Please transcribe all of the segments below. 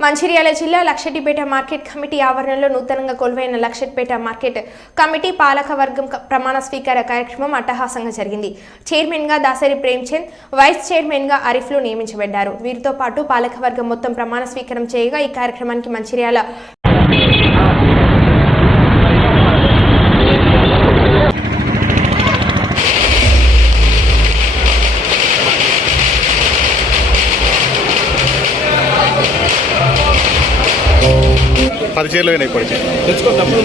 మంచిర్యాల జిల్లా Luxettipet market committee ఆవరణలో నూతనంగా కొలువైన లక్షటిపేట మార్కెట్ కమిటీ పాలక వర్గం క- ప్రమాణ స్వీకార కార్యక్రమం అట్టహాసంగా జరిగింది. చైర్మన్గా దాసరి ప్రేమ్చంద్ వైస్ చైర్మన్గా అరిఫ్లు నియమించబడ్డారు. వీరితో పాటు పాలకవర్గం మొత్తం ప్రమాణ స్వీకారం చేయగా ఈ కార్యక్రమానికి మంచిర్యాల పది చీరలు అయినాయి ఇప్పటికి. తెచ్చుకో తప్పుడు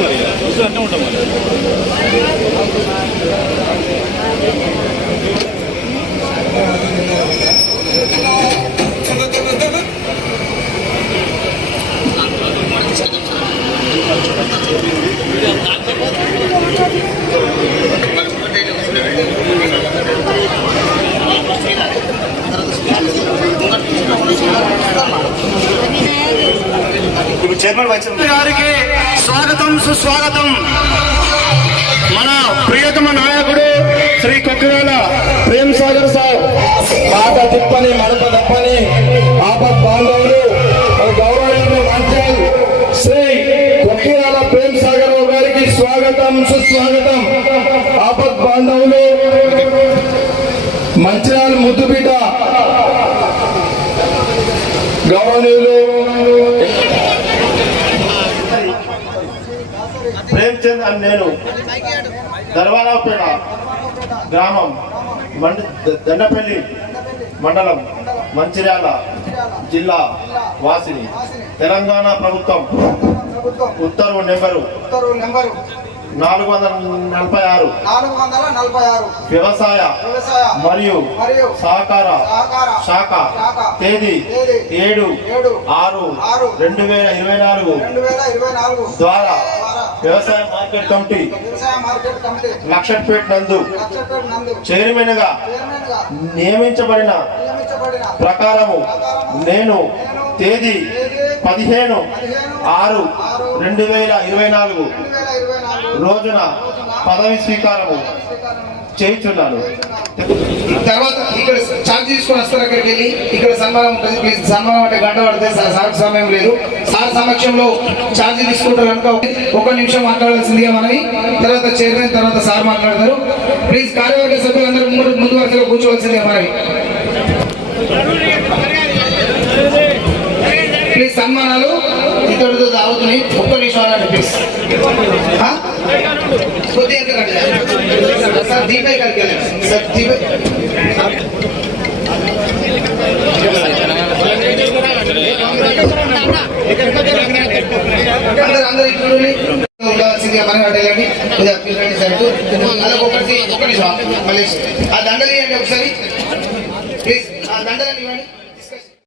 చైర్మన్ వైస్ గారికి స్వాగతం సుస్వాగతం. మన ప్రియతమ నాయకుడు శ్రీ కొక్కిరాల ప్రేమ్ సాగర్ సార్. మాట తిప్పని మడప తప్పని ఆపత్ బాంధవులు మన గౌరవనీయులు మంచాల్ శ్రీ కొక్కిరాల ప్రేమ్ సాగర్ గారికి స్వాగతం సుస్వాగతం. ఆపత్ బాంధవులు మంచిరాల ముద్దుబిడ్డ గౌరవనీయులు అని నేను ధర్వారావుపేట గ్రామం మండ దండపల్లి మండలం మంచిర్యాల జిల్లా వాసిని. తెలంగాణ ప్రభుత్వం ఉత్తర్వు నెంబరు నాలుగు వందల నలభై ఆరు. వ్యవసాయ మరియు సహకార శాఖ తేదీ ఏడు ఆరు రెండు వేల ఇరవై నాలుగు ద్వారా వ్యవసాయ మార్కెట్ కమిటీ లక్షపేట నందు చైర్మన్గా నియమించబడిన ప్రకారము నేను తేదీ పదిహేను ఆరు రెండు వేల ఇరవై నాలుగు రెండు వేల ఇరవై నాలుగు రోజున పదవి స్వీకారము చేయించున్నాను. తర్వాత ఇక్కడ ఛార్జ్ తీసుకొని వస్తారు అక్కడికి వెళ్ళి. ఇక్కడ సన్మానం ఉంటుంది. ప్లీజ్ సన్మానం అంటే గంట పడితే సార్ సార్ సమయం లేదు. సార్ సమక్షంలో ఛార్జ్ తీసుకుంటారు కనుక ఒక నిమిషం మాట్లాడాల్సిందిగా మనవి. తర్వాత చైర్మన్ తర్వాత సార్ మాట్లాడతారు. ప్లీజ్ కార్యవర్గ సభ్యులందరూ ముందు ముందు వరుసలో కూర్చోవలసిందిగా మనవి. ప్లీజ్ సన్మానాలు ఇతరులతో తాగుతున్నాయి ఒక్క నిమిషం అనండి ప్లీజ్. కొద్దిగా సార్ దీపే గారికి సార్ దీపే అందరూ అందరూ ఇక్కడ ఉండాల్సిందిగా మనం అడగండి ఇది ఒకటి మళ్ళీ ఆ దండలు ఇవ్వండి ఒకసారి ప్లీజ్ ఆ దండలు ఇవ్వండి